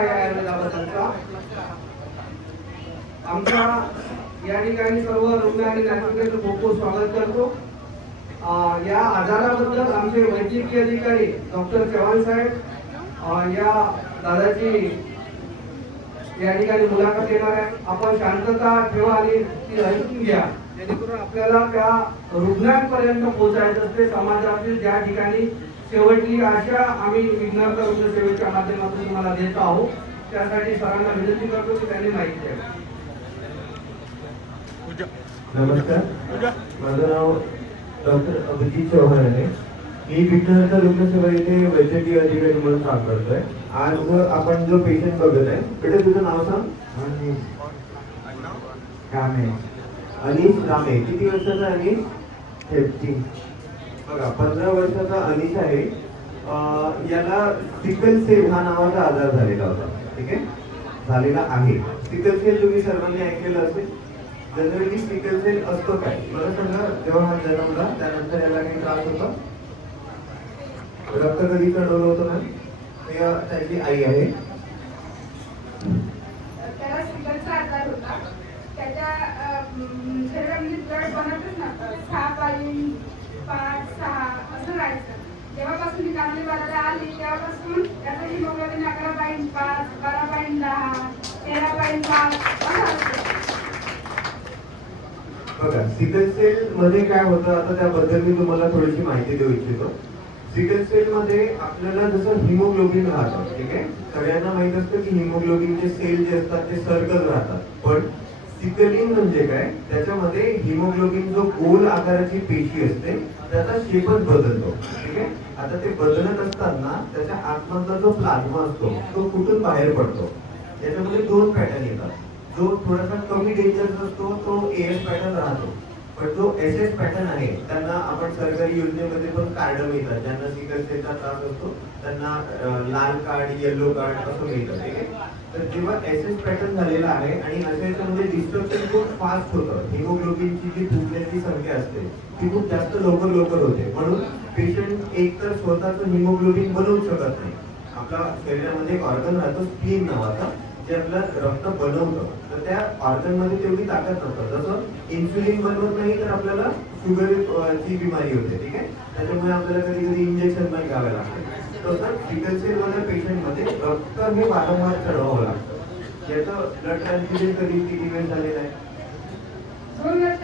आहे आयुर्वेदाबद्दलचा. आमच्या या ठिकाणी सर्व रुग्ण आणि नागरिकांचं खूप खूप स्वागत करतो. या आजाराबद्दल आमचे वैद्यकीय अधिकारी डॉक्टर चव्हाण साहेब या दादाची या ठिकाणी मुलाखत घेणार आहे. आपण शांतता ठेवा आणि ती ऐकून घ्या, जेणेकरून आपल्याला त्या रुग्णांपर्यंत पोहोचायचं असते. समाजातील ज्या ठिकाणी शेवटची आशा आम्ही विघ्नहर्ता रुग्ण सेवेच्या माध्यमातून तुम्हाला देत आहोत. त्यासाठी सरांना विनंती करतो की त्यांनी माहिती द्यावी. नमस्कार, माझं नाव डॉक्टर अभिजित चव्हाण आहे. मी विघ्नहर्ता रुग्णसेवा येथे वैद्यकीय अधिकारी म्हणून काम करतोय. आज आपण जो पेशंट बघत आहे, बेटा तुझं नाव सांग. अनिश रामे. किती वर्षाचा अनिश? 15. बघा, 15 वर्षाचा अनिश आहे. याला सिकल सेल हा नावाचा आजार झालेला होता. ठीक आहे, झालेला आहे. सिकल सेल तुम्ही सर्वांनी ऐकलेलं असेल. जनरली सिकल सेल असतो काय, मला सांगा. जेव्हा हा जन्मला त्यानंतर याला काही त्रास होता? रक्त कधी चढवलं होतं ना? त्याची आई आहे. त्याला सिकलचा आजार होता. त्याच्या शरीरामध्ये ब्लड बनतच नव्हतं. 6.5-6 असं राहायचं. जेव्हापासून मी कांदळेवाला आली तेव्हापासून त्याचं हिमोग्लोबिन 11.5, 12.10, 13.5 असं असतं. बघा, सिकल सेल मध्ये काय होतं आता त्याबद्दल मी तुम्हाला थोडीशी माहिती देऊ इच्छितो. सिकल सेल मध्ये आपल्याला जसं हिमोग्लोबिन राहतं, ठीक आहे, सगळ्यांना माहित असतं की हिमोग्लोबिनचे सेल जे असतात ते सर्कल राहतात. पण सिकलिंग म्हणजे काय, त्याच्यामध्ये हिमोग्लोबिन जो गोल आकाराची पेशी असते त्याचा शेपच बदलतो. ठीक आहे, आता ते बदलत असताना त्याच्या आतमधला जो प्लाझ्मा असतो तो कुठून बाहेर पडतो. याच्यामध्ये 2 पॅटर्न येतात. जो थोडासा कमी डेंजरस असतो तो एएस पॅटर्न राहतो. पण जो एसएस पॅटर्न आहे त्यांना आपण सरकारी योजनेमध्ये पण कार्ड मिळतात. ज्यांना सिकल सेलचा त्रास असतो त्यांना लाल कार्ड, येलो कार्ड असं मिळतं. ठीक आहे, तर जेव्हा एसएस पॅटर्न झालेला आहे आणि अशा याच्यामध्ये डिस्ट्रक्शन खूप फास्ट होतं. हिमोग्लोबिनची जी फुटण्याची संख्या असते ती खूप जास्त लवकर होते. म्हणून पेशंट एक तर स्वतःचं हिमोग्लोबिन बनवू शकत नाही. आपल्या शरीरामध्ये एक ऑर्गन राहतो स्प्लीन नावाचा, जे आपलं रक्त बनवतं. तर त्या ऑर्गन मध्ये तेवढी ताकद नसतं. जसं इन्सुलिन बनवत नाही तर आपल्याला शुगर ची बिमारी होते. ठीक आहे, त्याच्यामुळे आपल्याला कधी कधी इंजेक्शन पण घ्यावे लागते. तसं सिकल सेल वाल्या पेशंट मध्ये रक्त हे वारंवार चढवावं लागतं. याचं ब्लड ट्रान्सफ्युजन कधी किती वेळ झालेलं आहे? 2 वर्ष